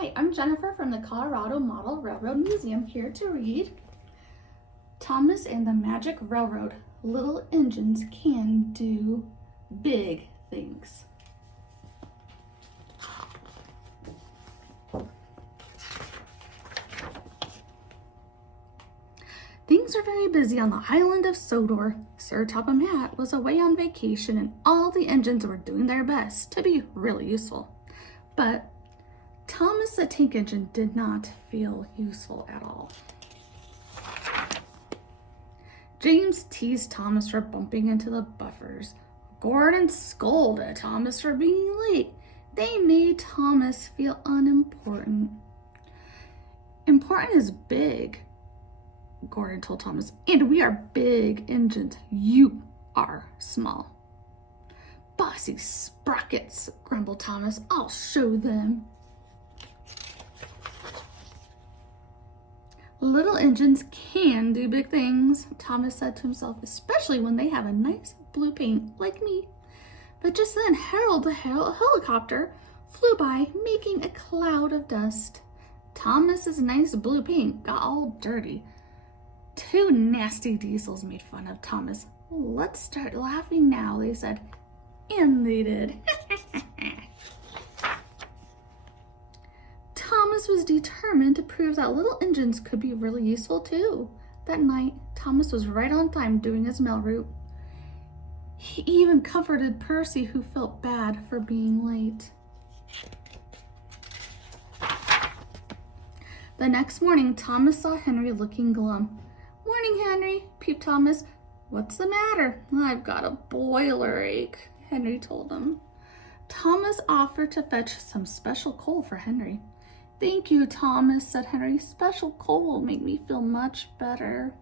Hi, I'm Jennifer from the Colorado Model Railroad Museum, here to read Thomas and the Magic Railroad. Little engines can do big things. Things are very busy on the island of Sodor. Sir Topham Hatt was away on vacation and all the engines were doing their best to be really useful. But Thomas the tank engine did not feel useful at all. James teased Thomas for bumping into the buffers. Gordon scolded Thomas for being late. They made Thomas feel unimportant. Important is big, Gordon told Thomas, and we are big engines. You are small. Bossy sprockets, grumbled Thomas. I'll show them. Little engines can do big things, Thomas said to himself, especially when they have a nice blue paint like me. But just then Harold the helicopter flew by, making a cloud of dust. Thomas's nice blue paint got all dirty. Two nasty diesels made fun of Thomas. Let's start laughing now, they said. And they did. Thomas was determined to prove that little engines could be really useful too. That night, Thomas was right on time doing his mail route. He even comforted Percy, who felt bad for being late. The next morning, Thomas saw Henry looking glum. Morning, Henry, peeped Thomas. What's the matter? I've got a boiler ache, Henry told him. Thomas offered to fetch some special coal for Henry. Thank you, Thomas, said Henry. Special coal will make me feel much better.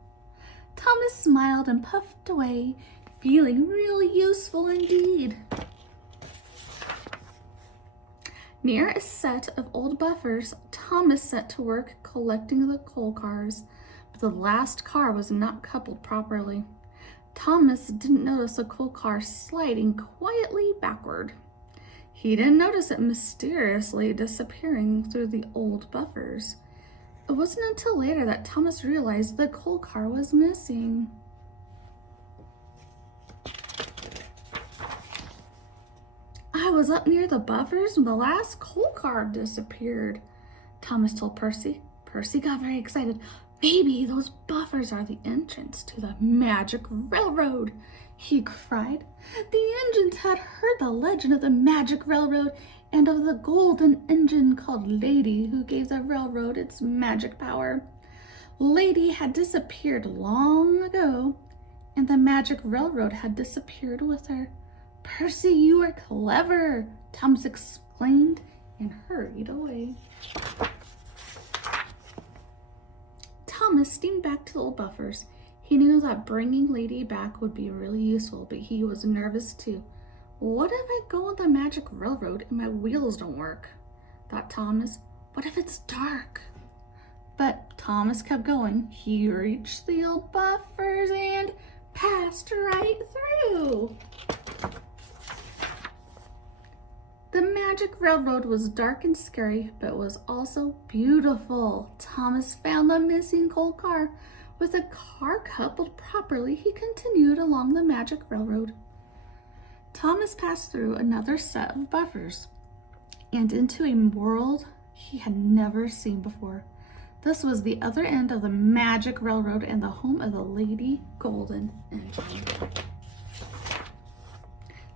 Thomas smiled and puffed away, feeling really useful indeed. Near a set of old buffers, Thomas set to work collecting the coal cars, but the last car was not coupled properly. Thomas didn't notice the coal car sliding quietly backward. He didn't notice it mysteriously disappearing through the old buffers. It wasn't until later that Thomas realized the coal car was missing. I was up near the buffers when the last coal car disappeared, Thomas told Percy. Percy got very excited. Maybe those buffers are the entrance to the magic railroad, he cried. The engines had heard the legend of the magic railroad and of the golden engine called Lady, who gave the railroad its magic power. Lady had disappeared long ago, and the magic railroad had disappeared with her. Percy, you are clever, Thomas exclaimed and hurried away. Thomas steamed back to the old buffers. He knew that bringing Lady back would be really useful, but he was nervous too. What if I go on the magic railroad and my wheels don't work? Thought Thomas. What if it's dark? But Thomas kept going. He reached the old buffers and passed right through. The magic railroad was dark and scary, but was also beautiful. Thomas found the missing coal car. With the car coupled properly, he continued along the magic railroad. Thomas passed through another set of buffers and into a world he had never seen before. This was the other end of the magic railroad and the home of the Lady Golden Engine.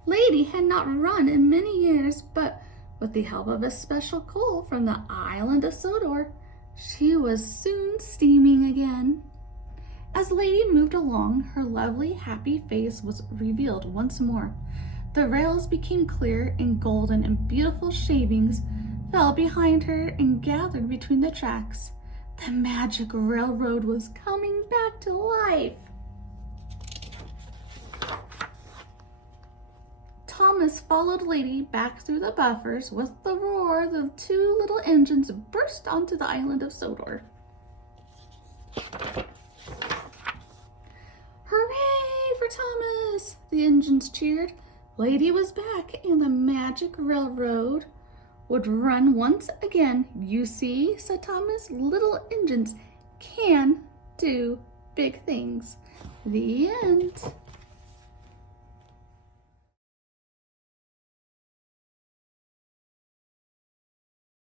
Lady had not run in many years, but with the help of a special coal from the island of Sodor, she was soon steaming again. As Lady moved along, her lovely, happy face was revealed once more. The rails became clear and golden, and beautiful shavings fell behind her and gathered between the tracks. The magic railroad was coming back to life. Thomas followed Lady back through the buffers. With the roar, the two little engines burst onto the island of Sodor. Hooray for Thomas! The engines cheered. Lady was back, and the magic railroad would run once again. You see, said Thomas, little engines can do big things. The end.